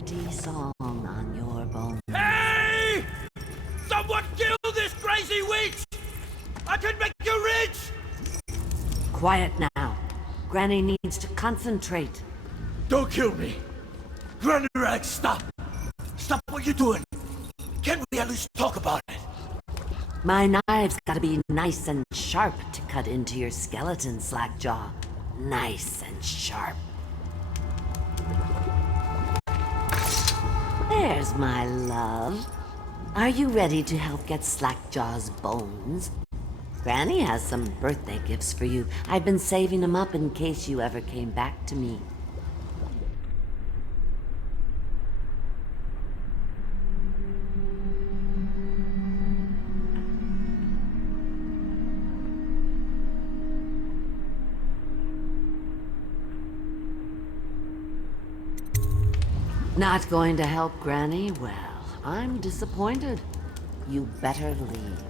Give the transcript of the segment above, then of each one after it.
pretty song on your bones. Hey! Someone kill this crazy witch! I can make you rich! Quiet now. Granny needs to concentrate. Don't kill me! Granny Rag, stop! Stop what you're doing! Can we at least talk about it? My knives gotta be nice and sharp to cut into your skeleton, Slackjaw. Nice and sharp. There's my love. Are you ready to help get Slackjaw's bones? Granny has some birthday gifts for you. I've been saving them up in case you ever came back to me. Not going to help Granny? Well, I'm disappointed. You better leave.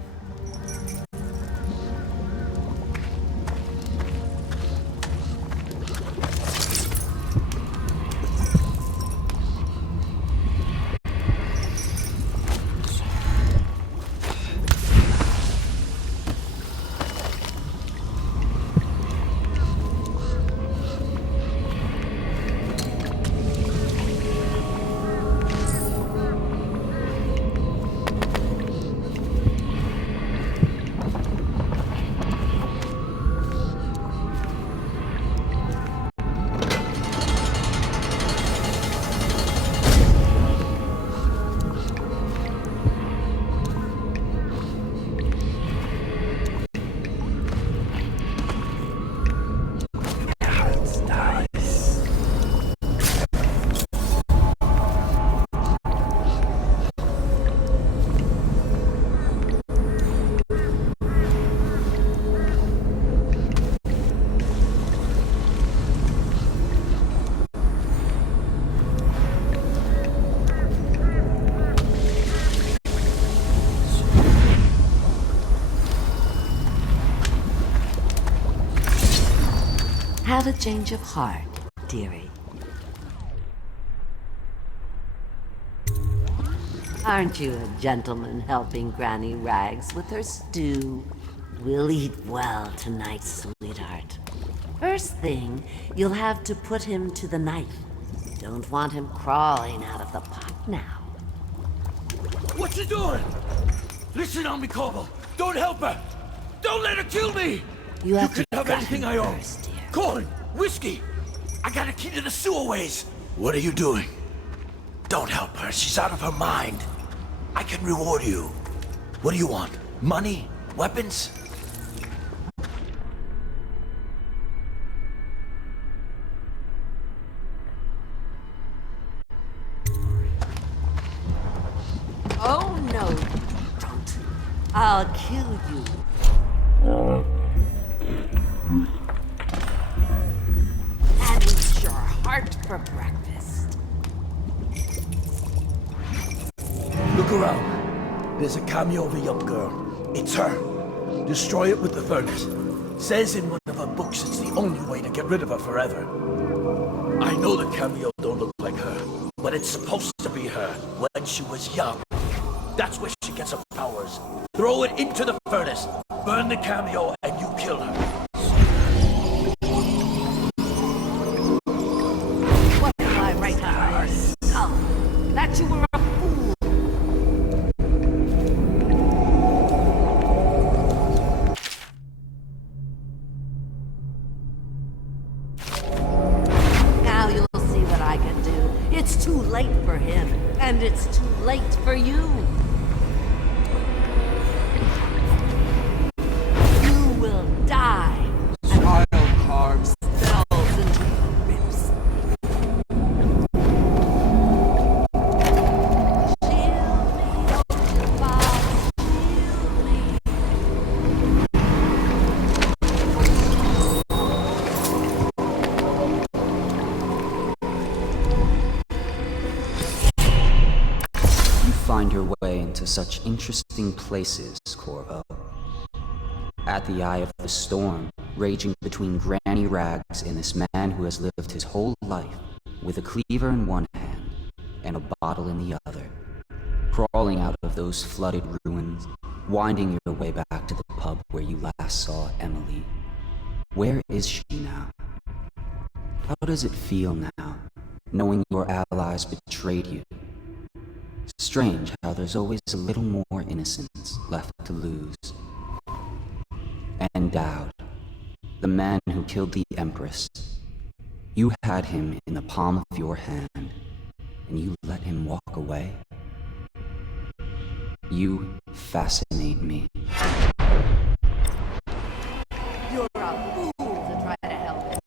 Have a change of heart, dearie. Aren't you a gentleman helping Granny Rags with her stew? We'll eat well tonight, sweetheart. First thing, you'll have to put him to the knife. Don't want him crawling out of the pot now. What you doing? Listen on me, Corporal. Don't help her! Don't let her kill me! You have can to have gut anything him I own. first, dear. Corn, whiskey. I got a key to the sewerways. What are you doing? Don't help her. She's out of her mind. I can reward you. What do you want? Money? Weapons? Oh, no, don't. I'll kill you. And eat your heart for breakfast. Look around. There's a cameo of a young girl. It's her. Destroy it with the furnace. Says in one of her books it's the only way to get rid of her forever. I know the cameo don't look like her, but it's supposed to be her when she was young. That's where she gets her powers. Throw it into the furnace, burn the cameo, and you kill her. What am I right on this? Oh, that you were a fool. Now you'll see what I can do. It's too late for him, and it's too late for you. You will die. Spinal carbs. Cells into your ribs. Shield me, ocean box, shield me. You find your way into such interesting places, Corvo. At the eye of the storm, raging between Granny Rags and this man who has lived his whole life with a cleaver in one hand and a bottle in the other, crawling out of those flooded ruins, winding your way back to the pub where you last saw Emily. Where is she now? How does it feel now, knowing your allies betrayed you? Strange how there's always a little more innocence left to lose. And Dowd, the man who killed the Empress, you had him in the palm of your hand, and you let him walk away? You fascinate me. You're a fool to try to help him.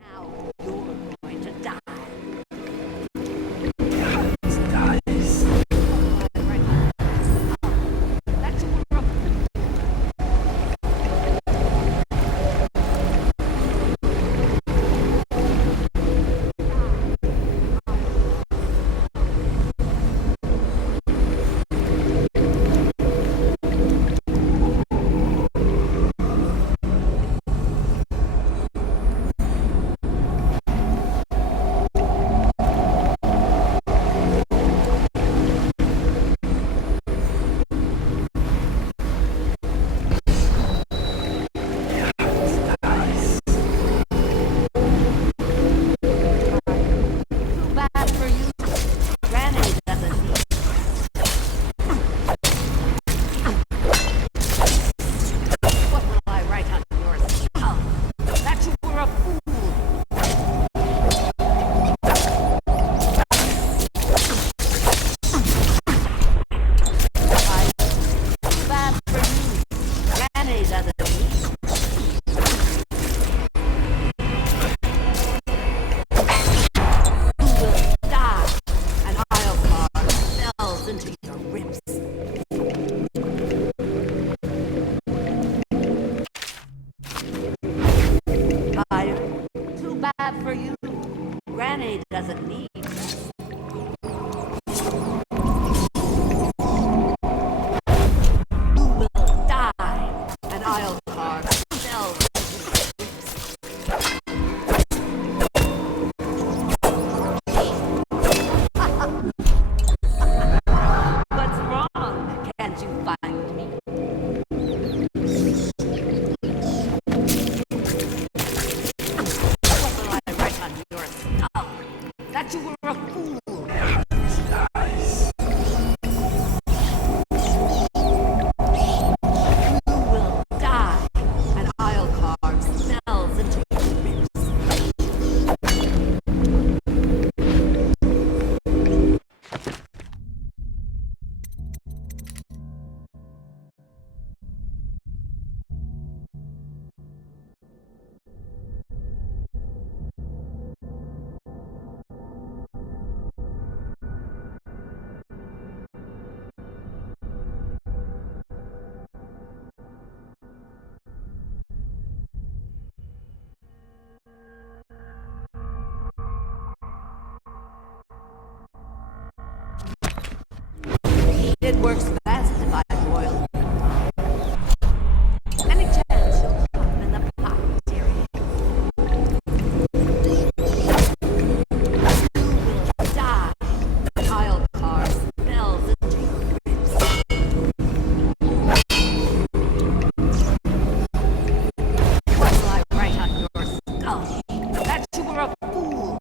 Now you're going to die. Dies. That's your too bad for you. Granny doesn't need. What will I write on your skull? That you were a fool. Too bad for you. Granny doesn't need. You will die, and I'll carve spells into your ribs. Tired? Too bad for you. Granny doesn't need rest. You will die, and I'll carve spells into your ribs. What's wrong? Can't you find me? What will I write on your skull? That you were a fool. Dies. You will die, and I'll carve spells into your ribs. It works best if I boil you alive. Any chance you'll come in the pot, dearie? You will die, and I'll carve spells into your ribs. What will I write on your skull? That you were a fool.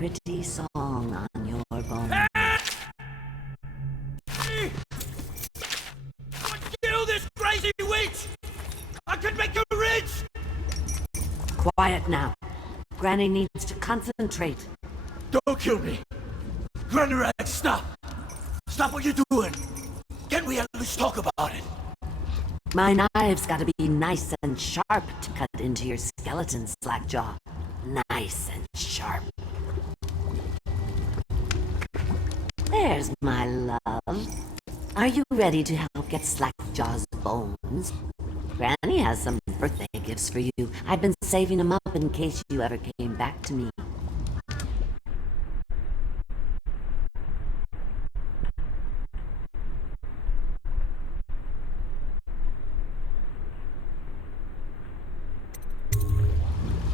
pretty song on your bones. Kill this crazy witch! I can make you rich! Quiet now. Granny needs to concentrate. Don't kill me! Granny Rag, stop! Stop what you're doing! Can we at least talk about it? My knives gotta be nice and sharp to cut into your skeleton, Slackjaw. Nice and sharp. There's my love. Are you ready to help get Slackjaw's bones? Granny has some birthday gifts for you. I've been saving them up in case you ever came back to me.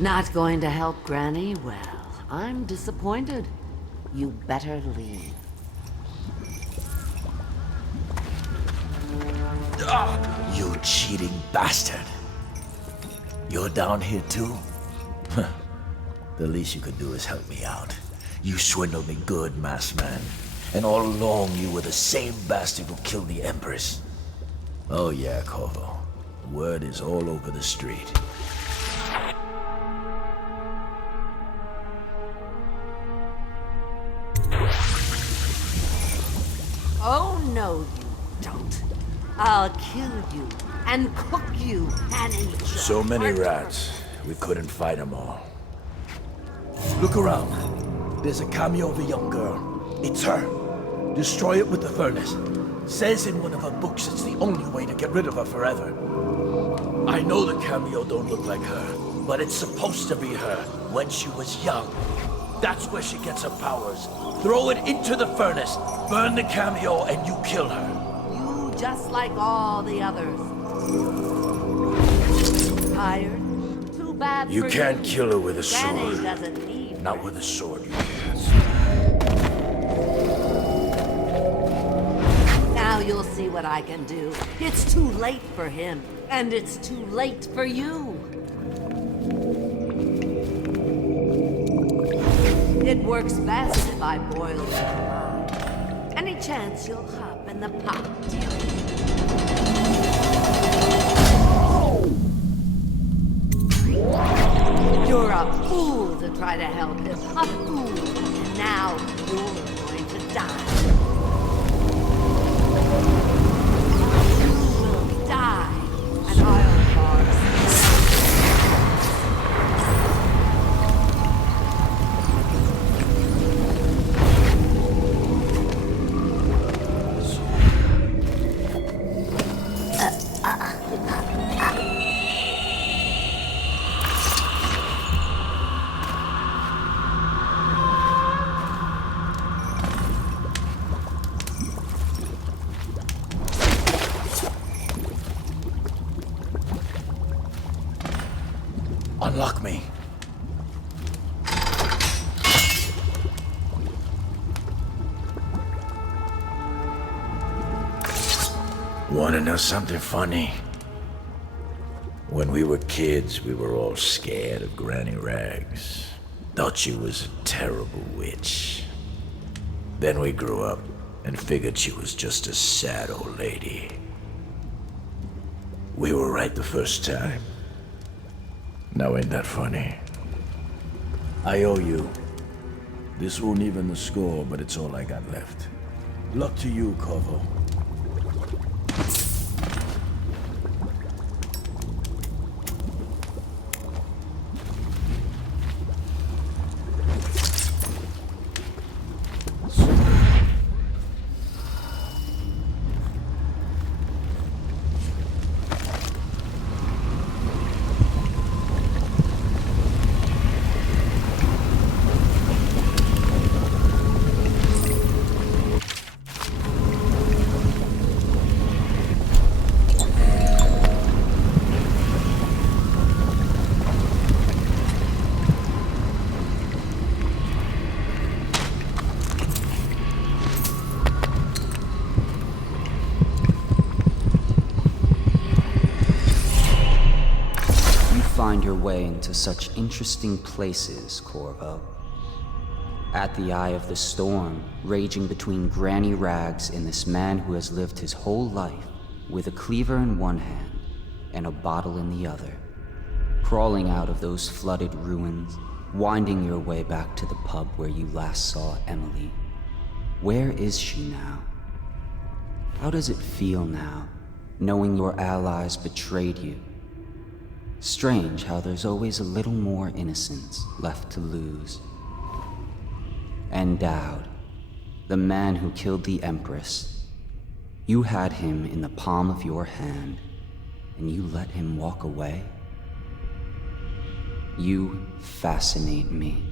Not going to help Granny? Well, I'm disappointed. You better leave. You cheating bastard! You're down here too? The least you could do is help me out. You swindled me good, masked man. And all along you were the same bastard who killed the Empress. Oh yeah, Corvo. Word is all over the street. Oh, no, you don't. I'll kill you and cook you and eat you. So many rats, we couldn't fight them all. Look around. There's a cameo of a young girl. It's her. Destroy it with the furnace. Says in one of her books it's the only way to get rid of her forever. I know the cameo don't look like her, but it's supposed to be her when she was young. That's where she gets her powers. Throw it into the furnace, burn the cameo, and you kill her. You just like all the others. Tired? Too bad You for can't kill her with a Granny sword. doesn't need Not with a sword, you can't. Now you'll see what I can do. It's too late for him, and it's too late for you. It works best if I boil you alive. Any chance you'll hop in the pot? You're a fool to try to help him. A fool. And now you're going to die. You will die. And I'll cause. Unlock me. Wanna know something funny? When we were kids, we were all scared of Granny Rags. Thought she was a terrible witch. Then we grew up and figured she was just a sad old lady. We were right the first time. Now ain't that funny? I owe you. This won't even the score, but it's all I got left. Luck to you, Corvo. Find your way into such interesting places, Corvo. At the eye of the storm, raging between Granny Rags and this man who has lived his whole life with a cleaver in one hand and a bottle in the other. Crawling out of those flooded ruins, winding your way back to the pub where you last saw Emily. Where is she now? How does it feel now, knowing your allies betrayed you? Strange how there's always a little more innocence left to lose. And Dowd, the man who killed the Empress. You had him in the palm of your hand, and you let him walk away? You fascinate me.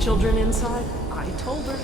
Children inside? I told her.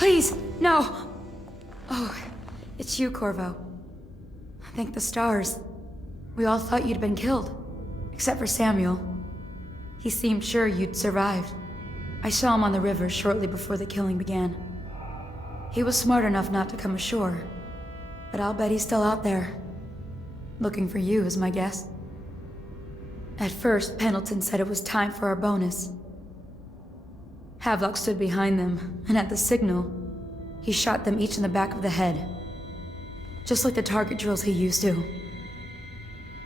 Please, no! Oh, it's you, Corvo. Thank the stars. We all thought you'd been killed. Except for Samuel. He seemed sure you'd survived. I saw him on the river shortly before the killing began. He was smart enough not to come ashore. But I'll bet he's still out there. Looking for you, is my guess. At first, Pendleton said it was time for our bonus. Havelock stood behind them, and at the signal, he shot them each in the back of the head. Just like the target drills he used to.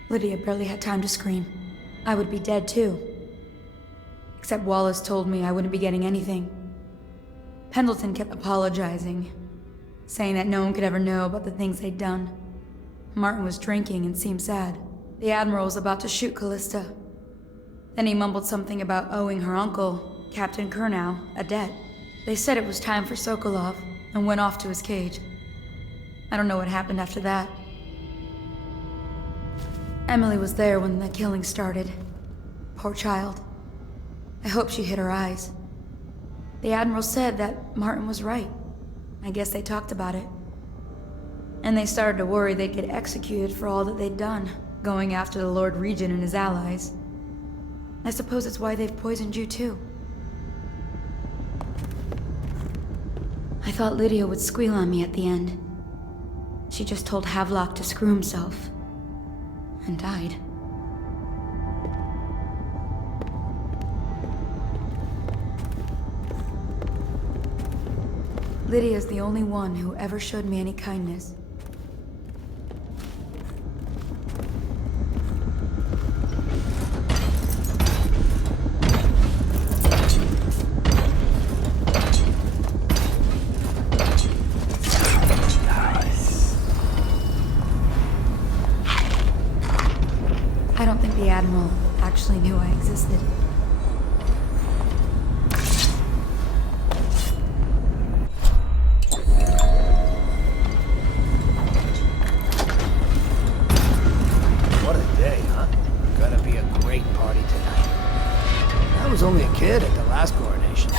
Lydia barely had time to scream. I would be dead too. Except Wallace told me I wouldn't be getting anything. Pendleton kept apologizing, saying that no one could ever know about the things they'd done. Martin was drinking and seemed sad. The Admiral was about to shoot Callista. Then he mumbled something about owing her uncle, Captain Kurnow, a debt. They said it was time for Sokolov, and went off to his cage. I don't know what happened after that. Emily was there when the killing started. Poor child. I hope she hid her eyes. The Admiral said that Martin was right. I guess they talked about it. And they started to worry they'd get executed for all that they'd done, going after the Lord Regent and his allies. I suppose it's why they've poisoned you too. I thought Lydia would squeal on me at the end. She just told Havelock to screw himself. And died. Lydia's the only one who ever showed me any kindness. I don't think the Admiral actually knew I existed. What a day, huh? Gonna be a great party tonight. I was only a kid at the last coronation.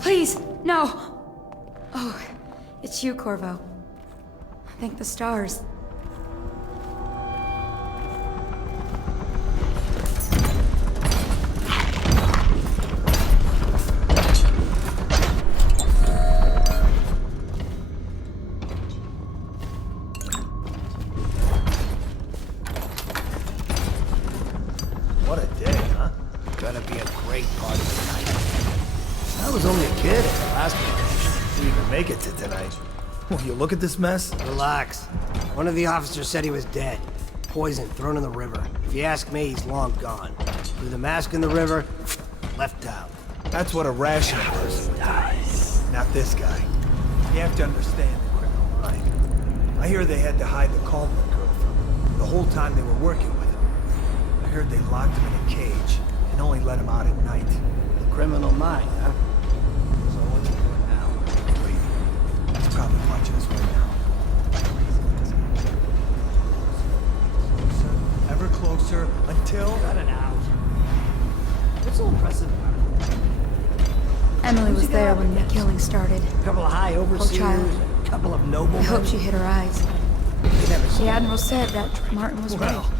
Please, no! Oh, it's you, Corvo. Thank the stars. What a day, huh? Gonna be a great party tonight. I was only a kid at the last coronation. Didn't even make it to tonight. Will you look at this mess? Relax. One of the officers said he was dead. Poisoned, thrown in the river. If you ask me, he's long gone. Threw the mask in the river, left town. That's what a rational person dies. Not this guy. You have to understand the criminal mind. I hear they had to hide the Coleman girl from him the whole time they were working with him. I heard they locked him in a cage and only let him out at night. The criminal mind, huh? So what's he doing now? Waiting. He's probably watching us right now. Closer, ever closer, until... Cut it out. What's so impressive about it? Emily was there when the killing started. A couple of high overseers, child. a couple of I noblemen. hope she hid her eyes. You never saw The Admiral said that Martin was right. Well,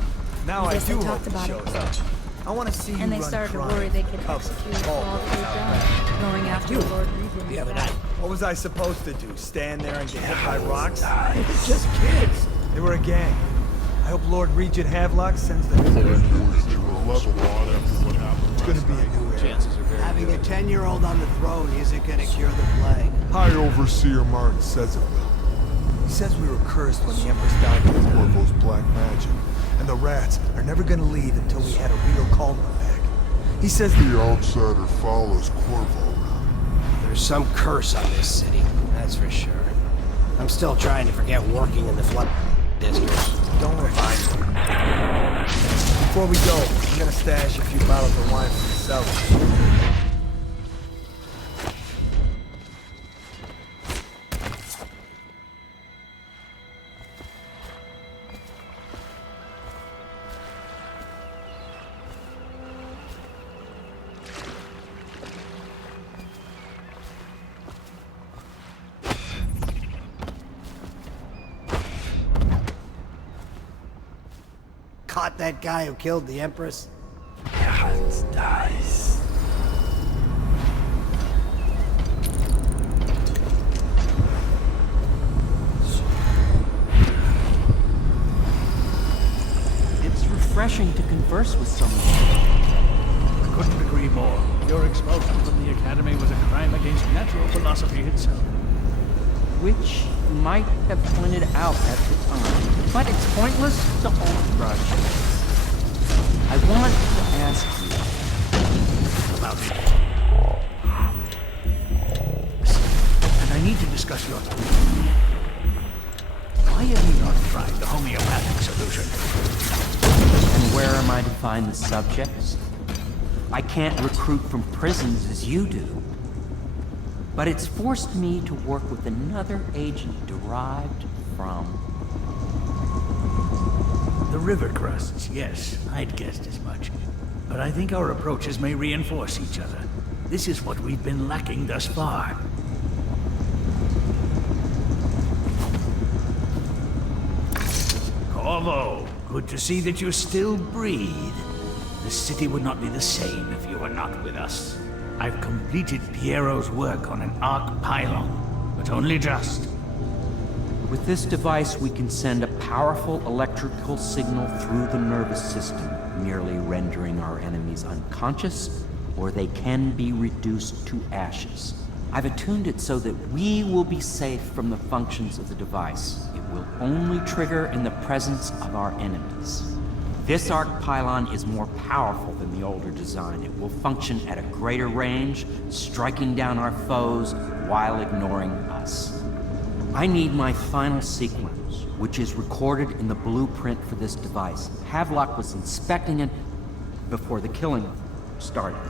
now I guess do they hope talked he about it. shows up. I want to see you And they run started to crime, worry they could cover, execute for all that that. they'd done, going after the Lord Regent. the other night. What was I supposed to do? Stand there and get hit by rocks? They're just kids. They were a gang. I hope Lord Regent Havelock sends them. It's gonna be a new era. Having a 10-year-old on the throne isn't gonna cure the plague. High Overseer Martin says it will. He says we were cursed when the Empress died. Corvo's black magic. And the rats are never gonna leave until we had a real Coleman back. He says The outsider follows Corvo around. There's some curse on this city, that's for sure. I'm still trying to forget working in the flood district. don't remind me. Before we go, I'm gonna stash a few bottles of wine for the yourself. Caught that guy who killed the Empress? Your hands dies. It's refreshing to converse with someone. I couldn't agree more. Your expulsion from the Academy was a crime against natural philosophy itself. Which you might have pointed out at the time. But it's pointless to hold grudges. I want to ask you About me. And I need to discuss your... Why have you not tried the homeopathic solution? and where am I to find the subjects? I can't recruit from prisons as you do. But it's forced me to work with another agent derived from... The river crusts, yes. I'd guessed as much. But I think our approaches may reinforce each other. This is what we've been lacking thus far. Corvo, good to see that you still breathe. The city would not be the same if you were not with us. I've completed Piero's work on an arc pylon, but only just. With this device, we can send a powerful electrical signal through the nervous system, merely rendering our enemies unconscious, or they can be reduced to ashes. I've attuned it so that we will be safe from the functions of the device. It will only trigger in the presence of our enemies. This arc pylon is more powerful than the older design. It will function at a greater range, striking down our foes while ignoring us. I need my final sequence, which is recorded in the blueprint for this device. Havelock was inspecting it before the killing started.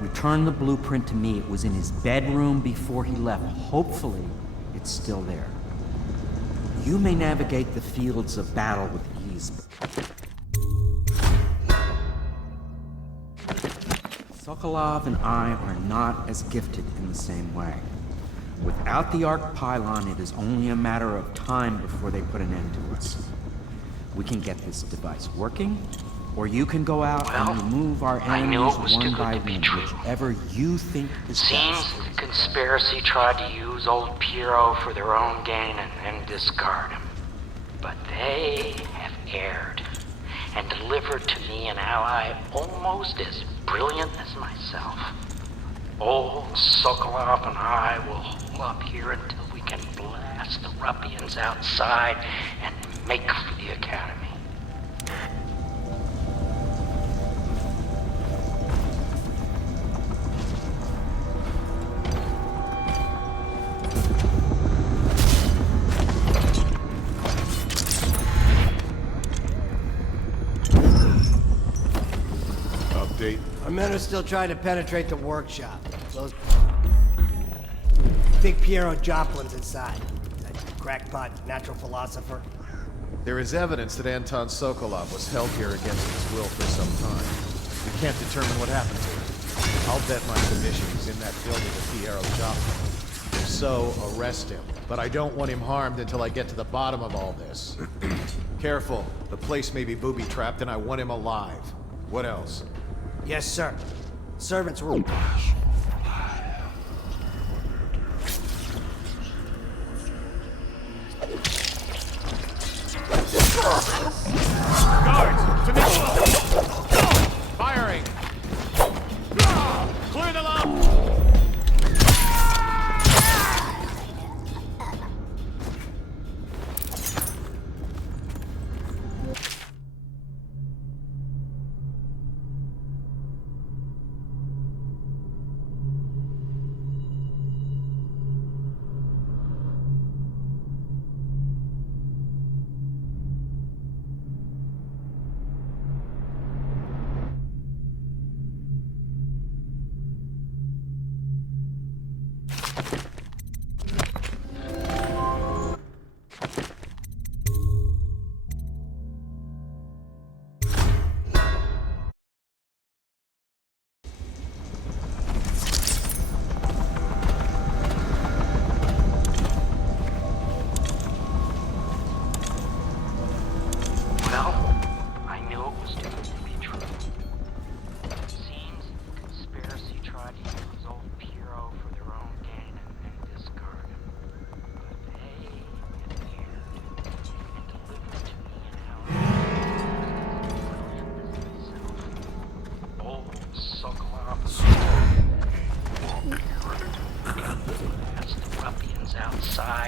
Return the blueprint to me. It was in his bedroom before he left. Hopefully, it's still there. You may navigate the fields of battle with ease. Sokolov and I are not as gifted in the same way. Without the arc pylon, it is only a matter of time before they put an end to us. We can get this device working, or you can go out and remove our enemies one by one, whichever you think is Seems best. the conspiracy tried to use old Piero for their own gain and then discard him. But they have erred and delivered to me an ally almost as brilliant as myself. Old Sokolov and I will hold up here until we can blast the ruffians outside and make for the Academy. Update. Our men are still trying to penetrate the workshop. Those... think Piero Joplin's inside. That crackpot natural philosopher. There is evidence that Anton Sokolov was held here against his will for some time. We can't determine what happened to him. I'll bet my commission is in that building with Piero Joplin. If so, arrest him. But I don't want him harmed until I get to the bottom of all this. Careful. The place may be booby-trapped and I want him alive. What else? Yes, sir. Servants were... Guards! To me! Firing! Clear them up!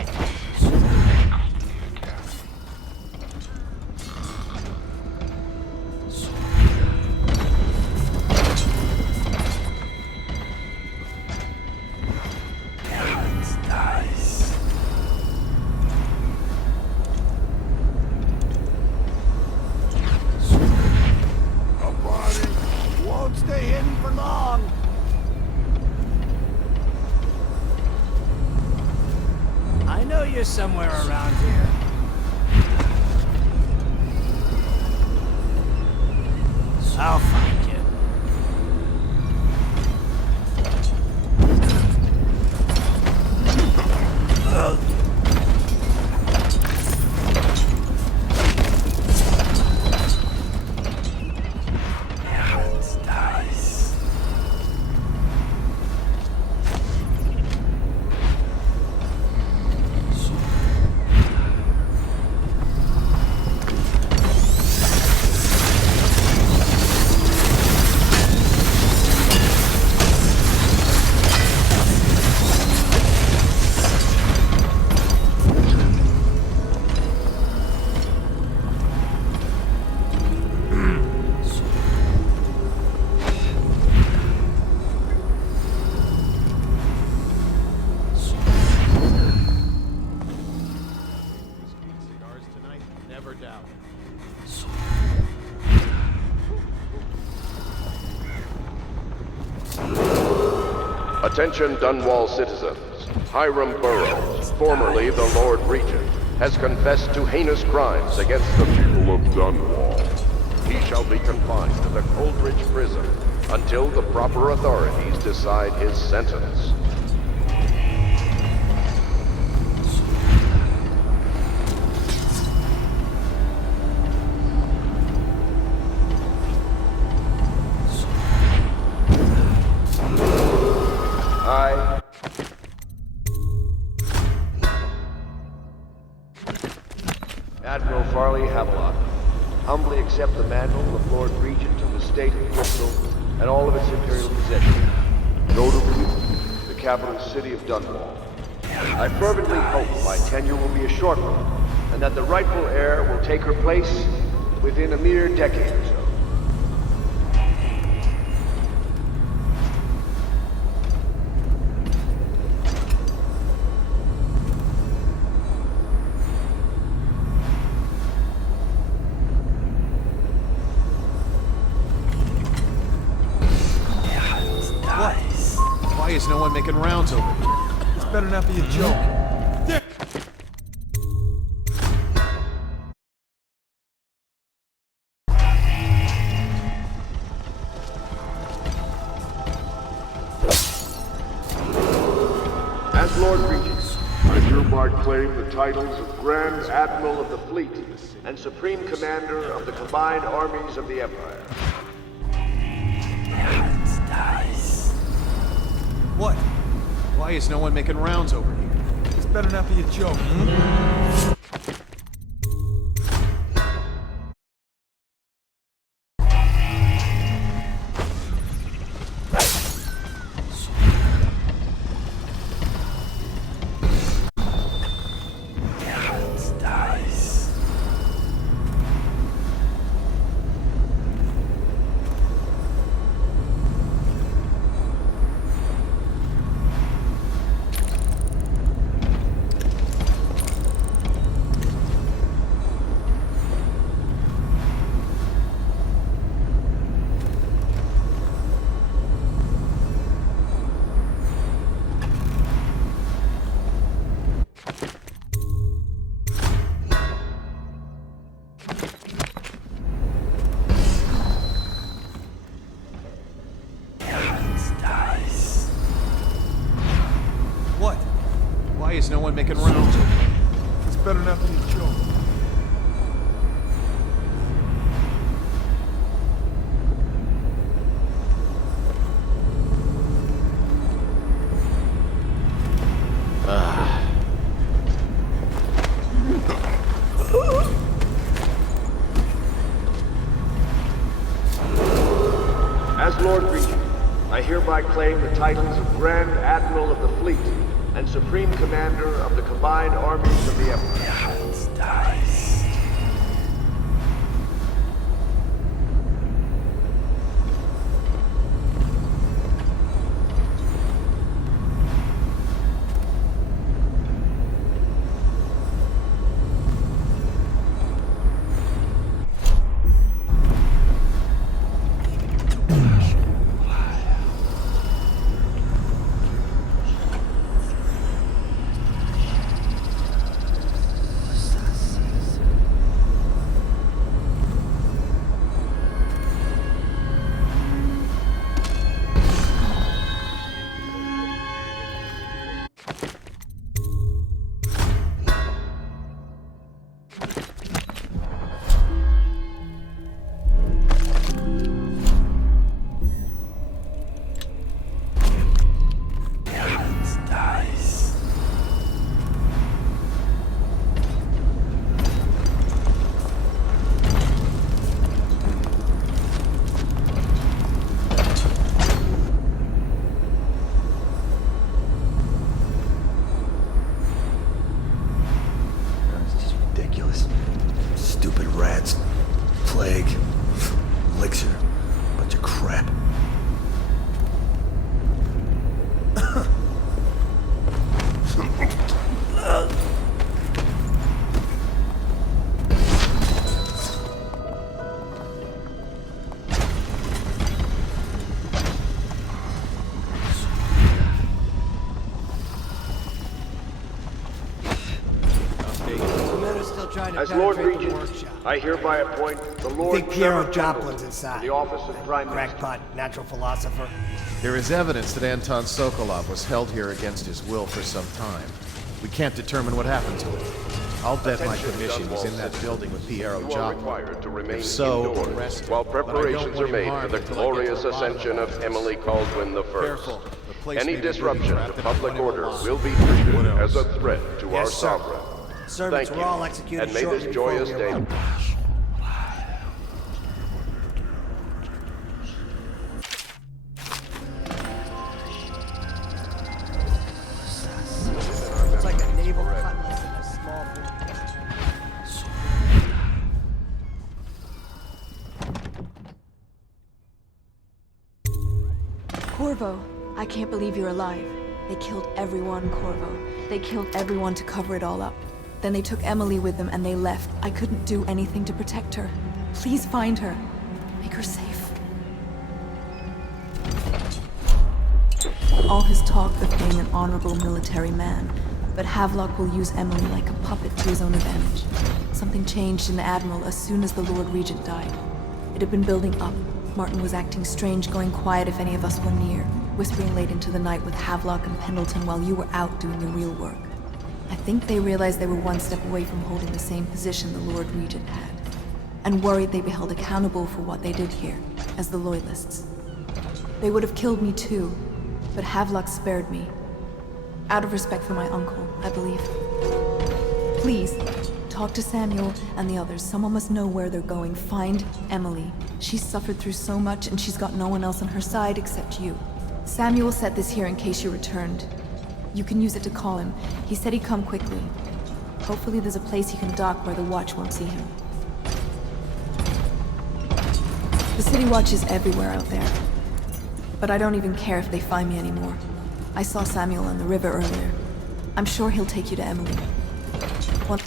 guide me. A body won't stay hidden for long. I know you're somewhere around here. I'll find you. Cigars tonight? Never doubt. Attention Dunwall citizens. Hiram Burrows, formerly the Lord Regent, has confessed to heinous crimes against the people of Dunwall. He shall be confined to the Coldridge prison until the proper authorities decide his sentence. I, Admiral Farley Havelock, humbly accept the mantle of Lord Regent of the State of Bristol and all of its imperial possessions, notably the capital city of Dunwall. I fervently hope my tenure will be a short one, and that the rightful heir will take her place within a mere decade or so. Why is no one making rounds over here? This better not be a joke. as Lord Regent, I hereby claim the titles of Grand Admiral of the Fleet and Supreme Commander of the Combined Armies of the Empire. What? Why is no one making rounds over here? This better not be a joke. Why is no one making rounds over here? This better not be a joke. As Lord Regent, I hereby claim the titles of Grand Admiral of the Fleet and Supreme Commander of the combined armies of the Empire. Stupid rats. Plague. Elixir. Bunch of crap. As Lord Regent, I hereby appoint the Lord Think Piero Trevor Joplin's Pendleton inside. to the office of Prime Minister. Crackpot, natural philosopher. There is evidence that Anton Sokolov was held here against his will for some time. We can't determine what happened to him. I'll bet my Attention, commission was in that citizens. building with Piero You are Joplin. required to remain If so, indoors arrest him. while But I don't preparations want are him made for harmed the until I get to glorious the bottom ascension of of this. Emily Caldwin the First. Careful. The place Any may be disruption trapped to in public 21 order laws. will be treated What as a else? threat to our Yes, sir. sovereign. Servants Thank were all you, executed and may shortly this before joyous we day arrived. It's like a naval cutlass in a small Corvo, I can't believe you're alive. They killed everyone, Corvo. They killed everyone to cover it all up. Then they took Emily with them and they left. I couldn't do anything to protect her. Please find her. Make her safe. All his talk of being an honorable military man, but Havelock will use Emily like a puppet to his own advantage. Something changed in the Admiral as soon as the Lord Regent died. It had been building up. Martin was acting strange, going quiet if any of us were near, whispering late into the night with Havelock and Pendleton while you were out doing the real work. I think they realized they were one step away from holding the same position the Lord Regent had, and worried they'd be held accountable for what they did here, as the Loyalists. They would have killed me too, but Havelock spared me. Out of respect for my uncle, I believe. Please, talk to Samuel and the others. Someone must know where they're going. Find Emily. She's suffered through so much, and she's got no one else on her side except you. Samuel set this here in case you returned. You can use it to call him. He said he'd come quickly. Hopefully there's a place he can dock where the Watch won't see him. The City Watch is everywhere out there. But I don't even care if they find me anymore. I saw Samuel on the river earlier. I'm sure he'll take you to Emily. One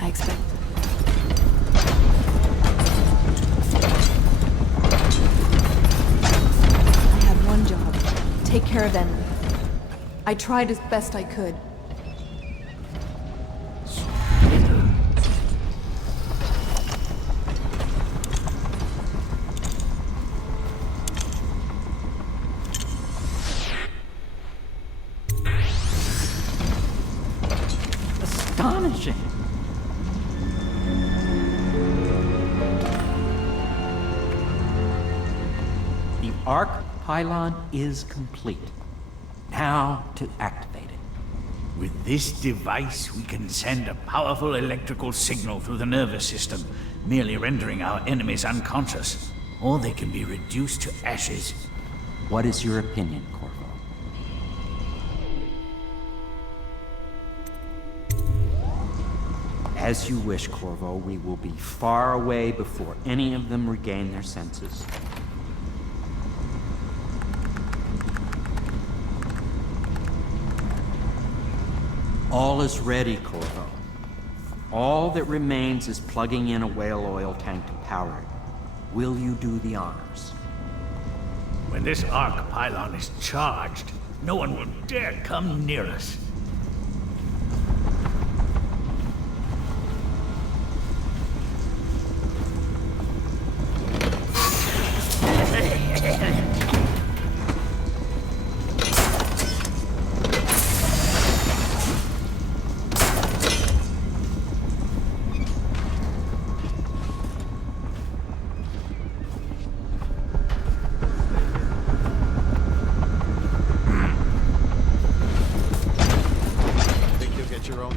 I expect. I had one job. Take care of Emily. I tried as best I could. Astonishing! The arc pylon is complete. Now to activate it. With this device, we can send a powerful electrical signal through the nervous system, merely rendering our enemies unconscious. Or they can be reduced to ashes. What is your opinion, Corvo? As you wish, Corvo. We will be far away before any of them regain their senses. All is ready, Corvo. All that remains is plugging in a whale oil tank to power it. Will you do the honors? When this arc pylon is charged, no one will dare come near us.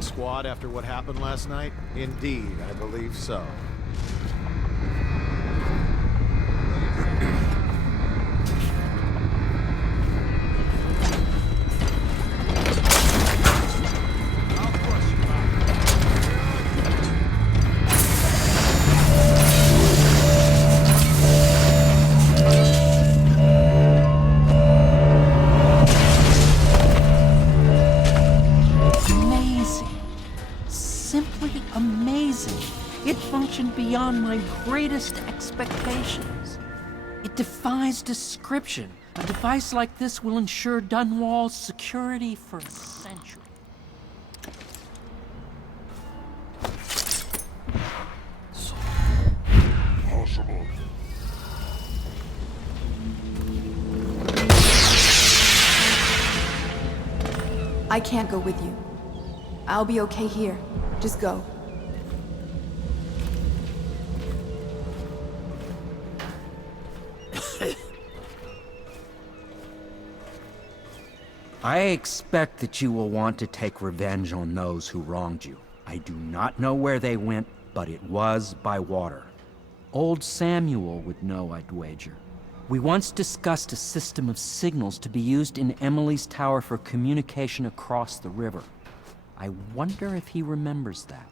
Squad after what happened last night? Indeed, I believe so. Beyond my greatest expectations. It defies description. A device like this will ensure Dunwall's security for a century. Possible. I can't go with you. I'll be okay here. Just go. I expect that you will want to take revenge on those who wronged you. I do not know where they went, but it was by water. Old Samuel would know, I'd wager. We once discussed a system of signals to be used in Emily's tower for communication across the river. I wonder if he remembers that.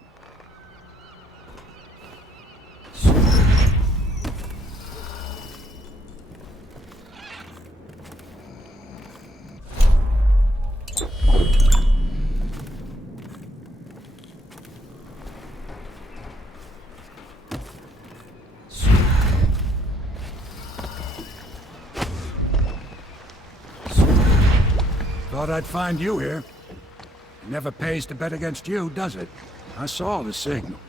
Thought I'd find you here. It never pays to bet against you, does it? I saw the signal.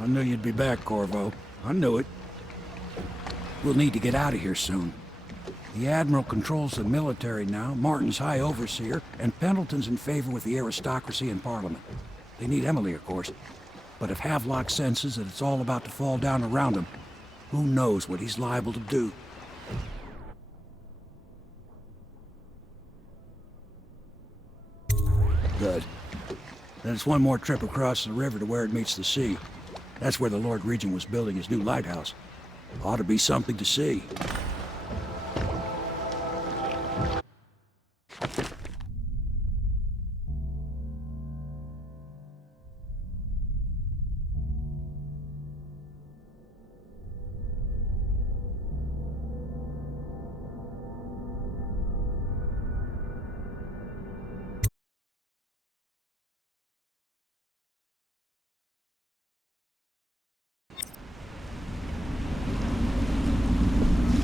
I knew you'd be back, Corvo. I knew it. We'll need to get out of here soon. The Admiral controls the military now, Martin's High Overseer, and Pendleton's in favor with the aristocracy and Parliament. They need Emily, of course. But if Havelock senses that it's all about to fall down around him, who knows what he's liable to do? Good. Then it's one more trip across the river to where it meets the sea. That's where the Lord Regent was building his new lighthouse. Ought to be something to see.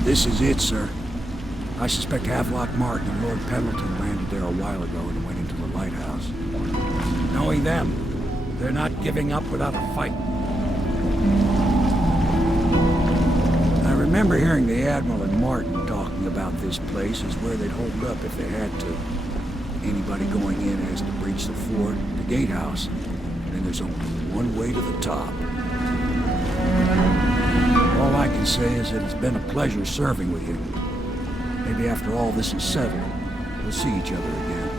This is it, sir. I suspect Havelock Martin and Lord Pendleton landed there a while ago and went into the lighthouse. Knowing them, they're not giving up without a fight. I remember hearing the Admiral and Martin talking about this place as where they'd hold up if they had to. Anybody going in has to breach the fort, the gatehouse, and there's only one way to the top. All I can say is that it's been a pleasure serving with you. Maybe after all this is settled, we'll see each other again.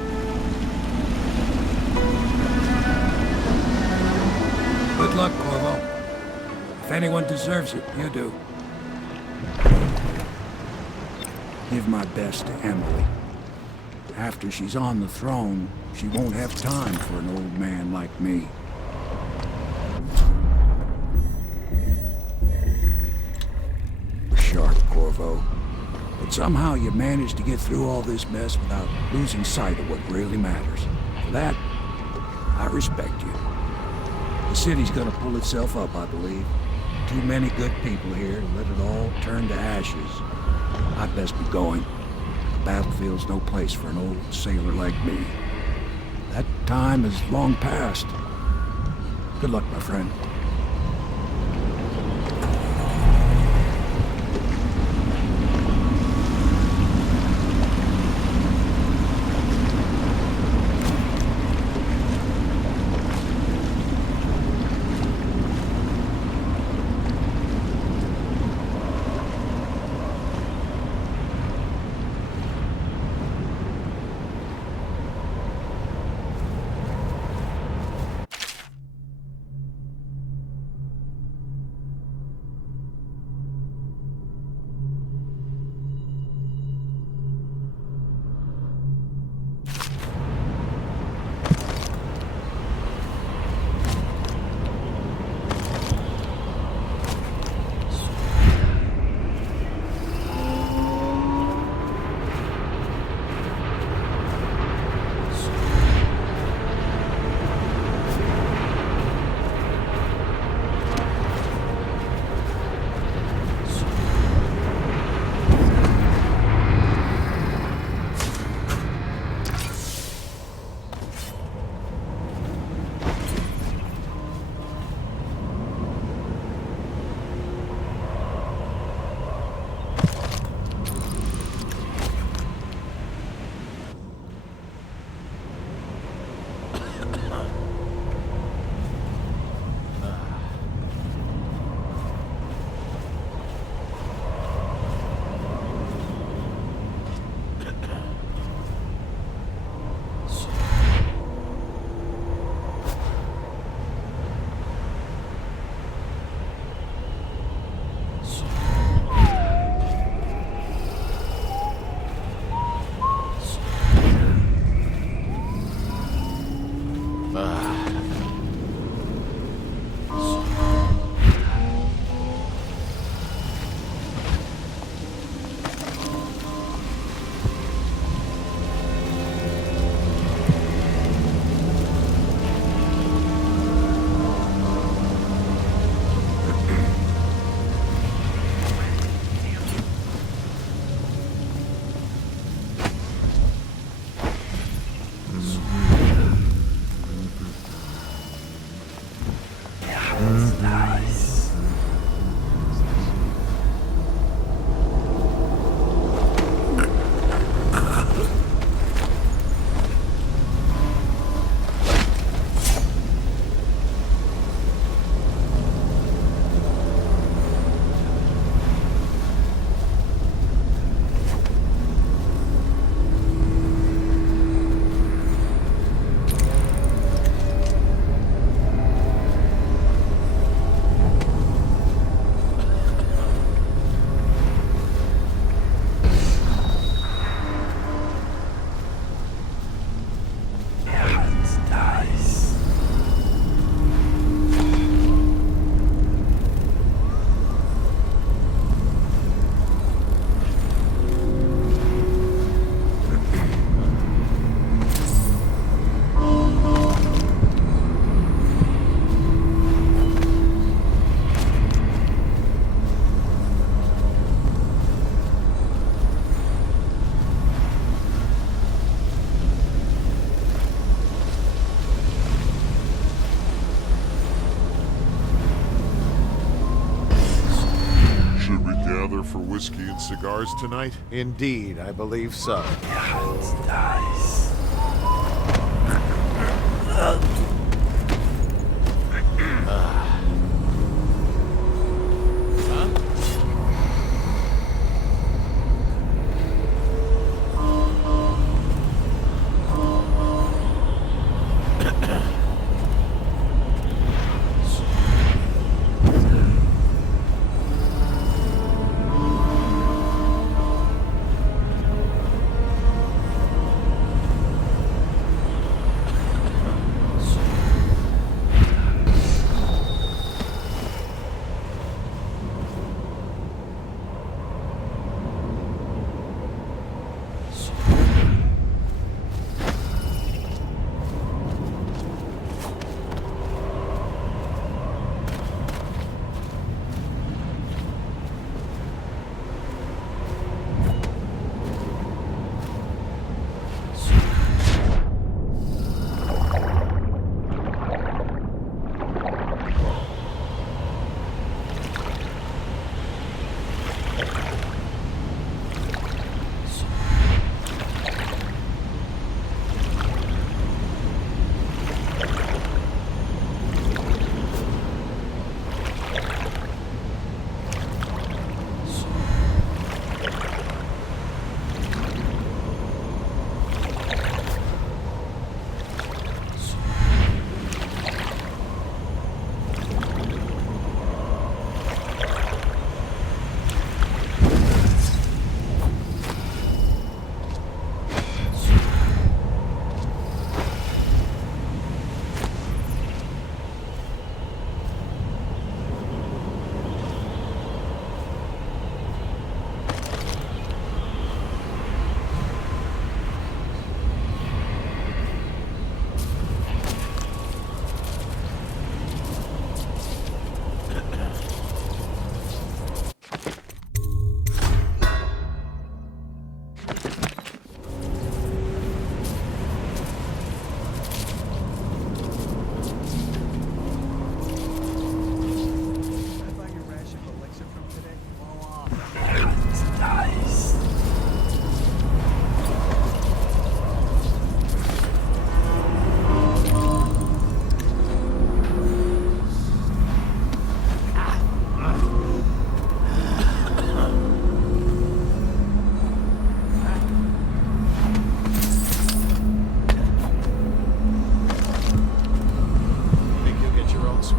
Good luck, Corvo. If anyone deserves it, you do. Give my best to Emily. After she's on the throne, she won't have time for an old man like me. Sharp, Corvo. But somehow you managed to get through all this mess without losing sight of what really matters. For that, I respect you. The city's gonna pull itself up, I believe. Too many good people here to let it all turn to ashes. I'd best be going. The battlefield's no place for an old sailor like me. That time is long past. Good luck, my friend. For whiskey and cigars tonight? Indeed, I believe so. Nice.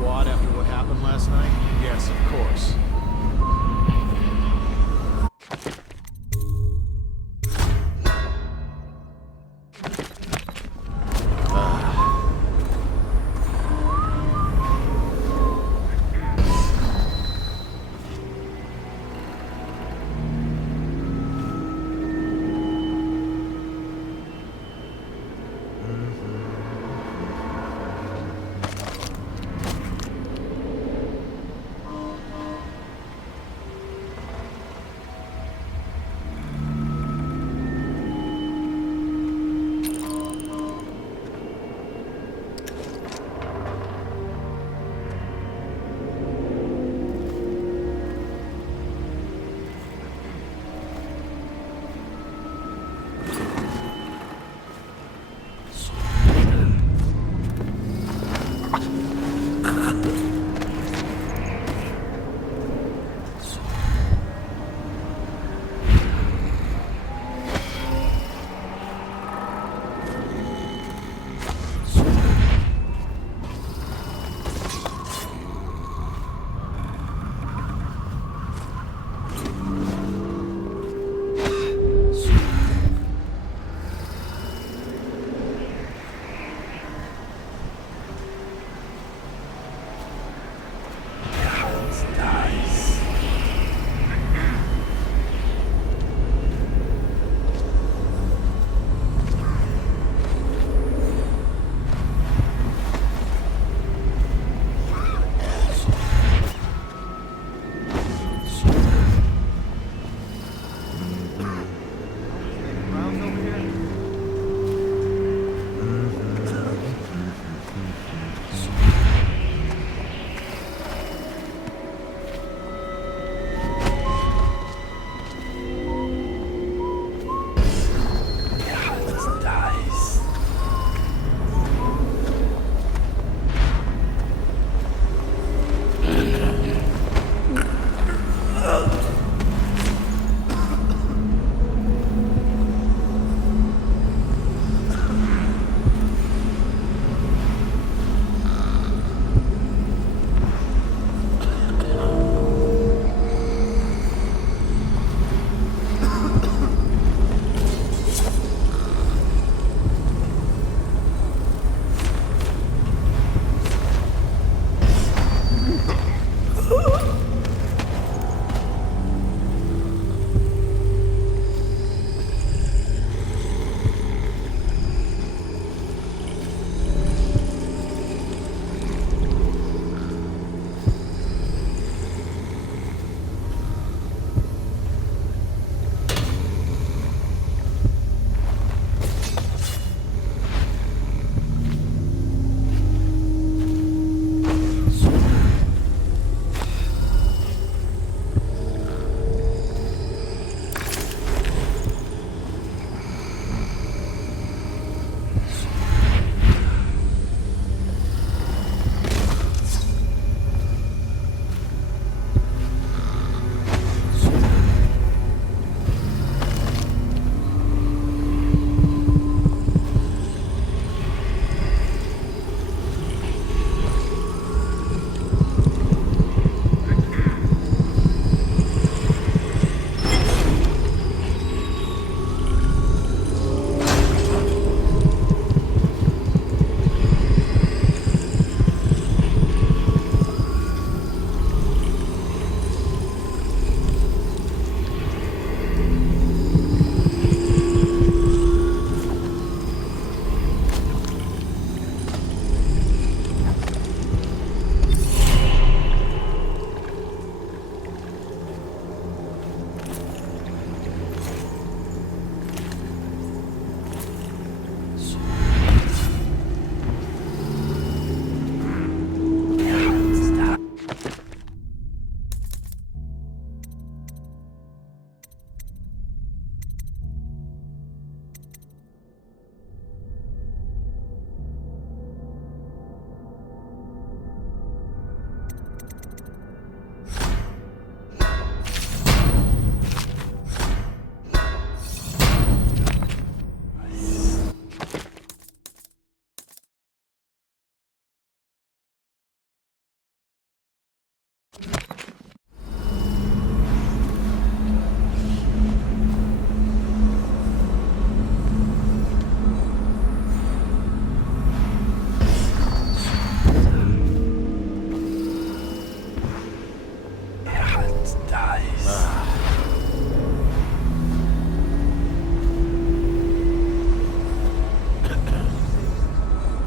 squad after what happened last night? Yes, of course.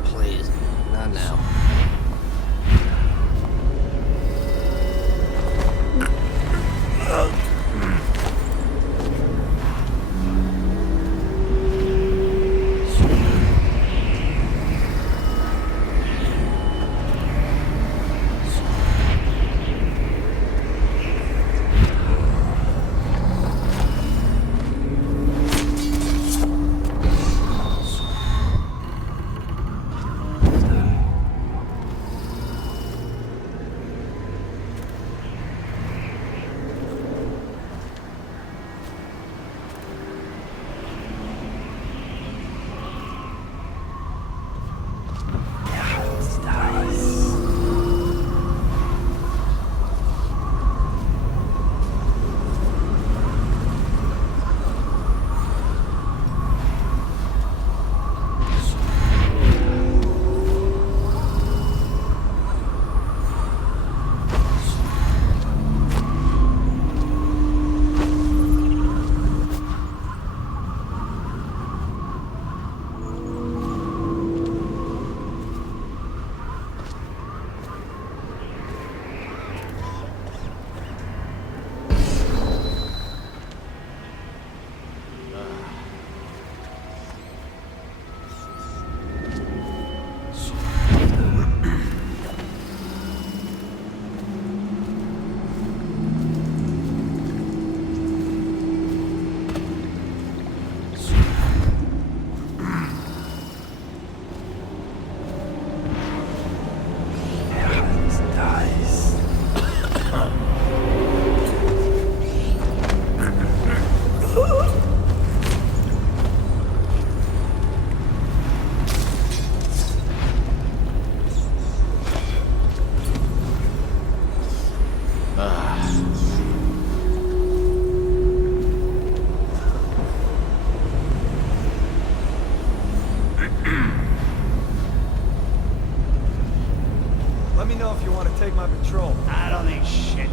Please, not now. Let me know if you want to take my patrol. I don't think shit.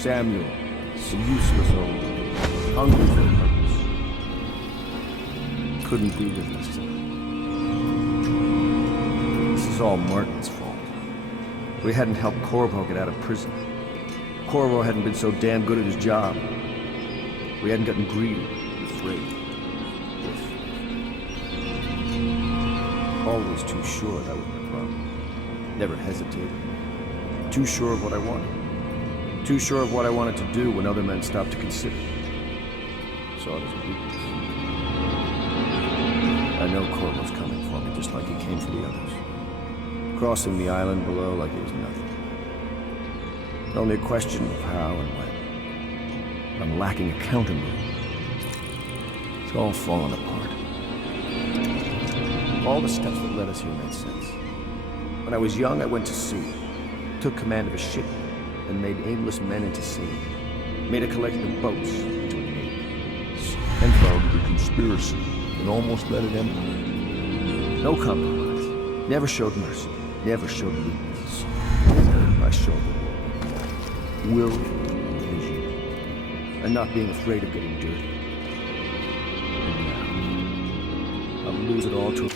Samuel, a useless old, hungry for a purpose, couldn't be with us tonight. This is all Martin's fault. We hadn't helped Corvo get out of prison. Corvo hadn't been so damn good at his job. We hadn't gotten greedy, afraid. Always too sure that was my problem. Never hesitated. Too sure of what I wanted. Too sure of what I wanted to do when other men stopped to consider. Saw it as a weakness. I know Corvo's coming for me just like he came for the others. Crossing the island below like it was nothing. Only a question of how and when. I'm lacking a countermove. It's all falling apart. All the steps that led us here made sense. When I was young, I went to sea, took command of a ship, and made aimless men into sailors. Made a collection of boats into a navy. And founded a conspiracy, and almost let it empire. No compromise. Never showed mercy. Never showed weakness. I showed the will and vision. And not being afraid of getting dirty. And now, I'll lose it all to...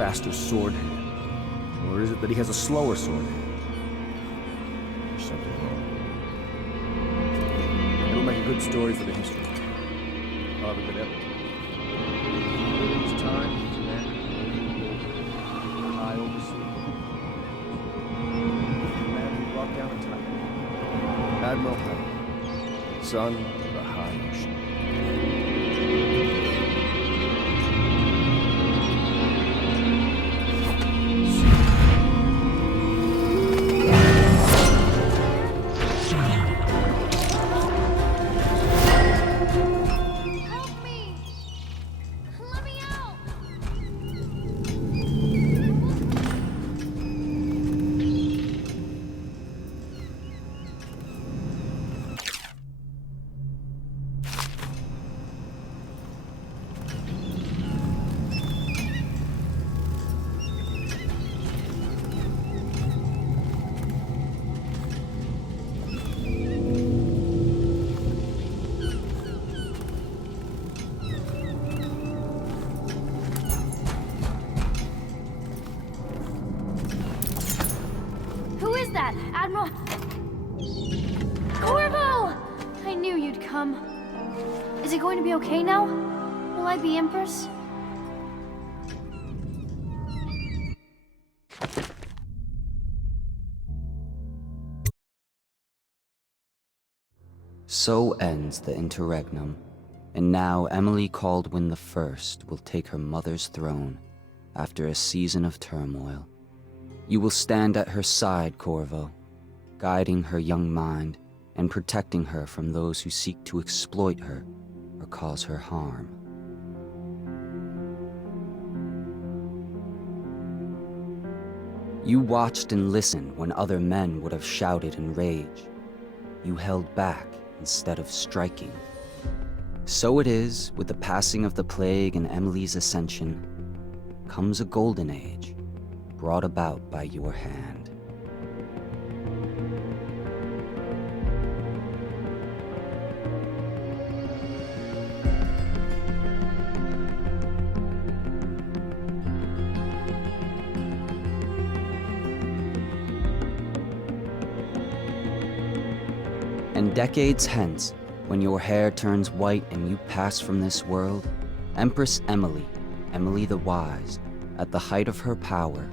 faster sword hand? Or is it that he has a slower sword hand? There's something wrong. It'll make a good story for the history. I'll have a good epic. It's time for Commander High Overseer. The man who brought down a tiger. Admiral High, son of the High Ocean. that, Admiral? Corvo! I knew you'd come. Is it going to be okay now? Will I be Empress? So ends the interregnum, and now Emily Caldwin I will take her mother's throne after a season of turmoil. You will stand at her side, Corvo, guiding her young mind and protecting her from those who seek to exploit her or cause her harm. You watched and listened when other men would have shouted in rage. You held back instead of striking. So it is with the passing of the plague and Emily's ascension. comes a golden age, brought about by your hand. And decades hence, when your hair turns white and you pass from this world, Empress Emily, Emily the Wise, at the height of her power,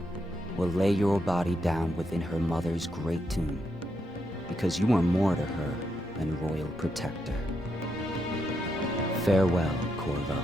will lay your body down within her mother's great tomb, because you are more to her than royal protector. Farewell, Corvo.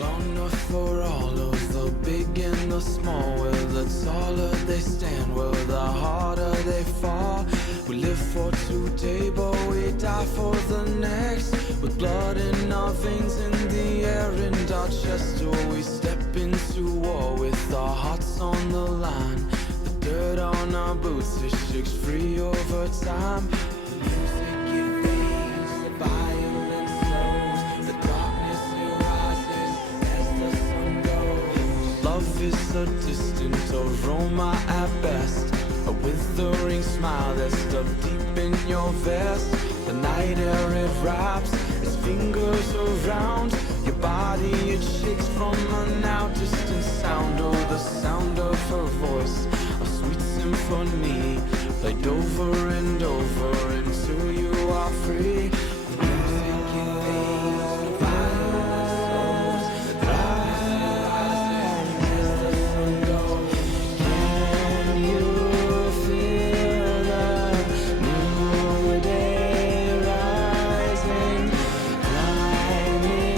Long enough for all of the big and the small. Where the taller they stand, where the harder they fall. We live for today, but we die for the next. With blood in our veins, in the air, and our chest. Oh, we step into war with our hearts on the line. The dirt on our boots, it shakes free over time. The music, it fades, the violence slows. The darkness, it rises as the sun goes. Love is a distant aroma at best. A withering smile that's stuffed deep in your vest. The night air, it wraps its fingers around your body. It shakes from a now distant sound. Oh, the sound of her voice, a sweet symphony, played over and over until you are free. The music, it fades, the violence slows. The darkness rises as the sun goes. Can you feel the new day rising, climbing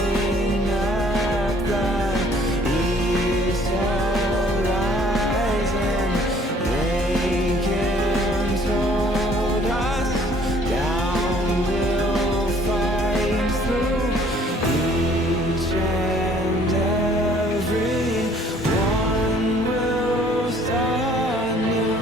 up the east horizon? They can told us down we'll fight through each and every one will start new.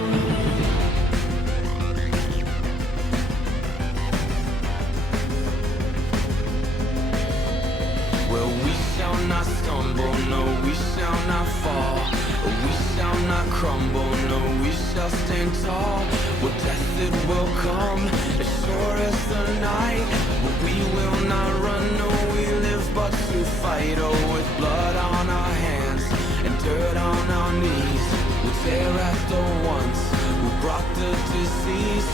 Well, we shall not stumble, no, we shall not fall. We shall not crumble, no, we shall stand tall. With death it will come, as sure as the night. But we will not run, no, we live but to fight. Oh, with blood on our hands and dirt on our knees, we tear at the ones who brought the disease.